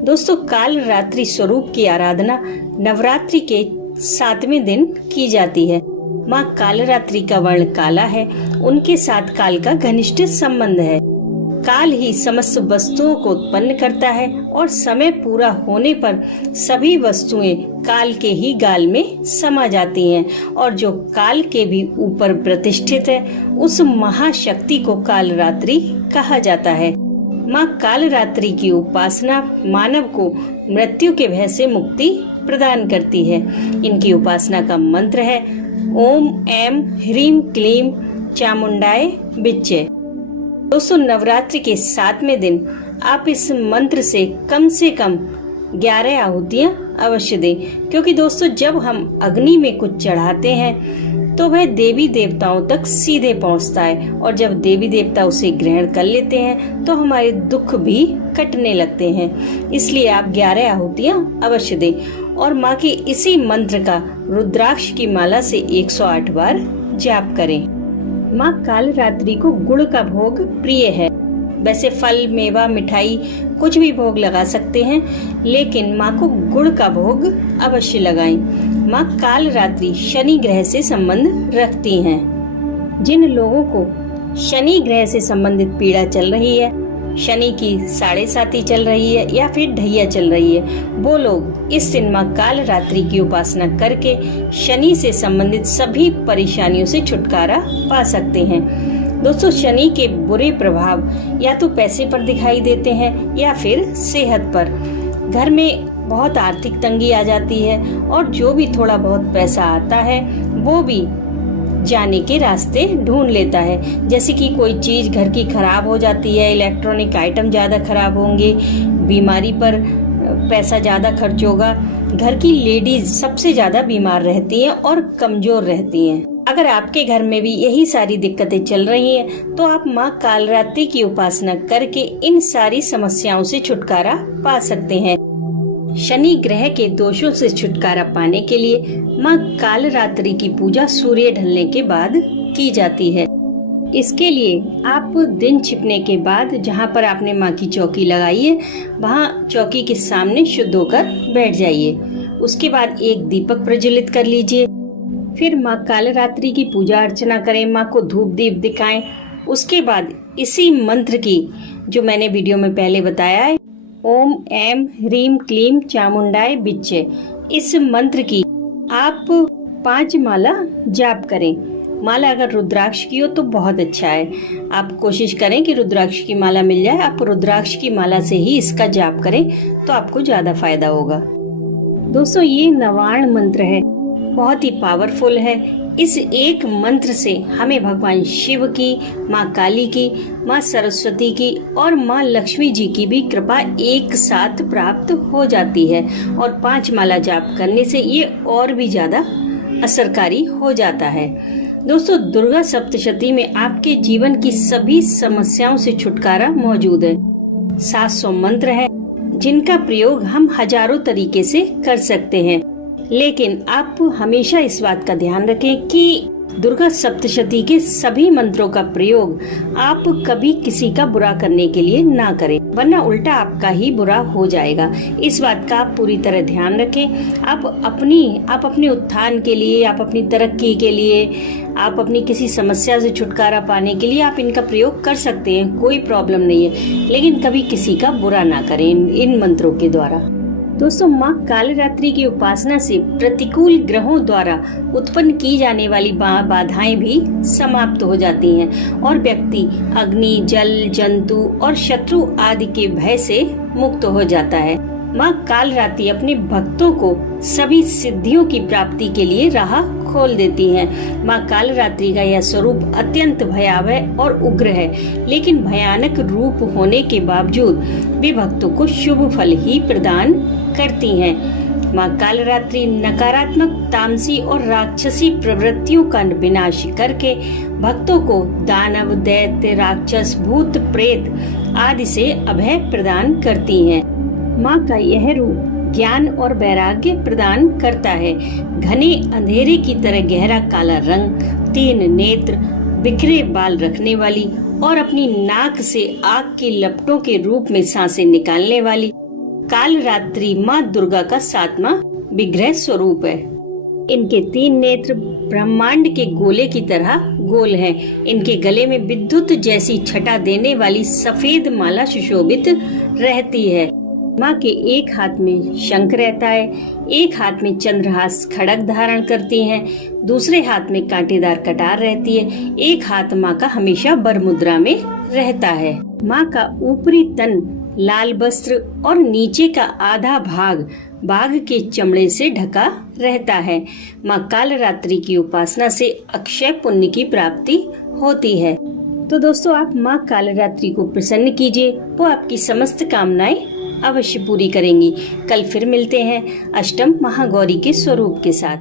दोस्तों, काल रात्रि स्वरूप की आराधना नवरात्रि के 7वें दिन की जाती है। माँ काल रात्रि का वर्ण काला है, उनके साथ काल का घनिष्ठ संबंध है। काल ही समस्त वस्तुओं को उत्पन्न करता है और समय पूरा होने पर सभी वस्तुएं काल के ही गाल में समा जाती हैं और जो काल के भी ऊपर प्रतिष्ठित है उस महाशक्ति को काल रात्रि कहा जाता है। माँ काल रात्रि की उपासना मानव को मृत्यु के भय से मुक्ति प्रदान करती है। इनकी उपासना का मंत्र है ओम ऐम ह्रीम क्लीम चामुंडाय बिच्चे। दोस्तों, नवरात्रि के 7वें दिन आप इस मंत्र से कम 11 आहुतियां अवश्य दें, क्योंकि दोस्तों जब हम अग्नि में कुछ चढ़ाते हैं तो वह देवी देवताओं तक सीधे पहुंचता है और जब देवी देवता उसे ग्रहण कर लेते हैं तो हमारे दुख भी कटने लगते हैं। इसलिए आप 11 आहुतियां अवश्य दें और माँ के इसी मंत्र का रुद्राक्ष की माला से 108 बार जाप करें। माँ काल रात्रि को गुड़ का भोग प्रिय है। वैसे फल, मेवा, मिठाई कुछ भी भोग लगा सकते हैं, लेकिन माँ को गुड़ का भोग अवश्य लगाएं। माँ काल रात्रि शनि ग्रह से संबंध रखती हैं। जिन लोगों को शनि ग्रह से संबंधित पीड़ा चल रही है, शनि की 7.5 चल रही है या फिर ढैया चल रही है, वो लोग इस दिन माँ काल रात्रि की उपासना करके शनि से संबंधित सभी परेशानियों से छुटकारा पा सकते हैं। दोस्तों, शनि के बुरे प्रभाव या तो पैसे पर दिखाई देते हैं या फिर सेहत पर। घर में बहुत आर्थिक तंगी आ जाती है और जो भी थोड़ा बहुत पैसा आता है वो भी जाने के रास्ते ढूंढ लेता है। जैसे कि कोई चीज घर की खराब हो जाती है, इलेक्ट्रॉनिक आइटम ज्यादा खराब होंगे, बीमारी पर पैसा ज्यादा खर्च होगा। घर की लेडीज सबसे ज्यादा बीमार रहती हैं और कमजोर रहती हैं। अगर आपके घर में भी यही सारी दिक्कतें चल रही हैं, तो आप माँ कालरात्रि की उपासना करके इन सारी समस्याओं से छुटकारा पा सकते हैं। शनि ग्रह के दोषों से छुटकारा पाने के लिए माँ कालरात्रि की पूजा सूर्य ढलने के बाद की जाती है। इसके लिए आप दिन छिपने के बाद जहाँ पर आपने माँ की चौकी लगाई है, वहाँ चौकी के सामने शुद्ध होकर बैठ जाइए। उसके बाद एक दीपक प्रज्वलित कर लीजिए। फिर माँ कालरात्रि की पूजा अर्चना करें, माँ को धूप दीप दिखाएं। उसके बाद इसी मंत्र की जो मैंने वीडियो में पहले बताया है, ओम ऐम ह्रीम क्लीम चामुंडाय बिच्चे, इस मंत्र की आप 5 माला जाप करें। माला अगर रुद्राक्ष की हो तो बहुत अच्छा है। आप कोशिश करें कि रुद्राक्ष की माला मिल जाए। आप रुद्राक्ष की माला से ही इसका जाप करें तो आपको ज्यादा फायदा होगा। दोस्तों, ये नवार्ण मंत्र है, बहुत ही पावरफुल है। इस एक मंत्र से हमें भगवान शिव की, माँ काली की, माँ सरस्वती की और माँ लक्ष्मी जी की भी कृपा एक साथ प्राप्त हो जाती है और 5 माला जाप करने से ये और भी ज्यादा असरकारी हो जाता है। दोस्तों, दुर्गा सप्तशती में आपके जीवन की सभी समस्याओं से छुटकारा मौजूद है। 700 मंत्र है जिनका प्रयोग हम हजारों तरीके से कर सकते हैं, लेकिन आप हमेशा इस बात का ध्यान रखें कि दुर्गा सप्तशती के सभी मंत्रों का प्रयोग आप कभी किसी का बुरा करने के लिए ना करें, वरना उल्टा आपका ही बुरा हो जाएगा। इस बात का आप पूरी तरह ध्यान रखें। आप अपने उत्थान के लिए, आप अपनी तरक्की के लिए, आप अपनी किसी समस्या से छुटकारा पाने के लिए आप इनका प्रयोग कर सकते हैं, कोई प्रॉब्लम नहीं है, लेकिन कभी किसी का बुरा ना करें इन मंत्रों के द्वारा। दोस्तों, माँ कालरात्रि की उपासना से प्रतिकूल ग्रहों द्वारा उत्पन्न की जाने वाली बाधाएं भी समाप्त हो जाती हैं और व्यक्ति अग्नि, जल, जंतु और शत्रु आदि के भय से मुक्त हो जाता है। माँ कालरात्रि अपने भक्तों को सभी सिद्धियों की प्राप्ति के लिए राह खोल देती हैं। माँ कालरात्रि का यह स्वरूप अत्यंत भयावह और उग्र है, लेकिन भयानक रूप होने के बावजूद वे भक्तों को शुभ फल ही प्रदान करती हैं। माँ कालरात्रि नकारात्मक, तामसी और राक्षसी प्रवृत्तियों का विनाश करके भक्तों को दानव, दैत्य, राक्षस, भूत, प्रेत आदि से अभय प्रदान करती हैं। माँ का यह रूप ज्ञान और वैराग्य प्रदान करता है। घने अंधेरे की तरह गहरा काला रंग, 3 नेत्र, बिखरे बाल रखने वाली और अपनी नाक से आग की लपटों के रूप में सांसें निकालने वाली, कालरात्रि माँ दुर्गा का 7वां विग्रह स्वरूप है। इनके 3 नेत्र ब्रह्मांड के गोले की तरह गोल हैं। इनके गले में विद्युत जैसी छटा देने वाली सफेद माला सुशोभित रहती है। माँ के एक हाथ में शंख रहता है, एक हाथ में चंद्रहास खड़ग धारण करती हैं, दूसरे हाथ में कांटेदार कटार रहती है, एक हाथ माँ का हमेशा वर मुद्रा में रहता है। माँ का ऊपरी तन लाल वस्त्र और नीचे का आधा भाग बाघ के चमड़े से ढका रहता है। माँ कालरात्रि की उपासना से अक्षय पुण्य की प्राप्ति होती है। तो दोस्तों, आप माँ कालरात्रि को प्रसन्न कीजिए, वो आपकी समस्त कामनाएं अवश्य पूरी करेंगी। कल फिर मिलते हैं अष्टम महागौरी के स्वरूप के साथ।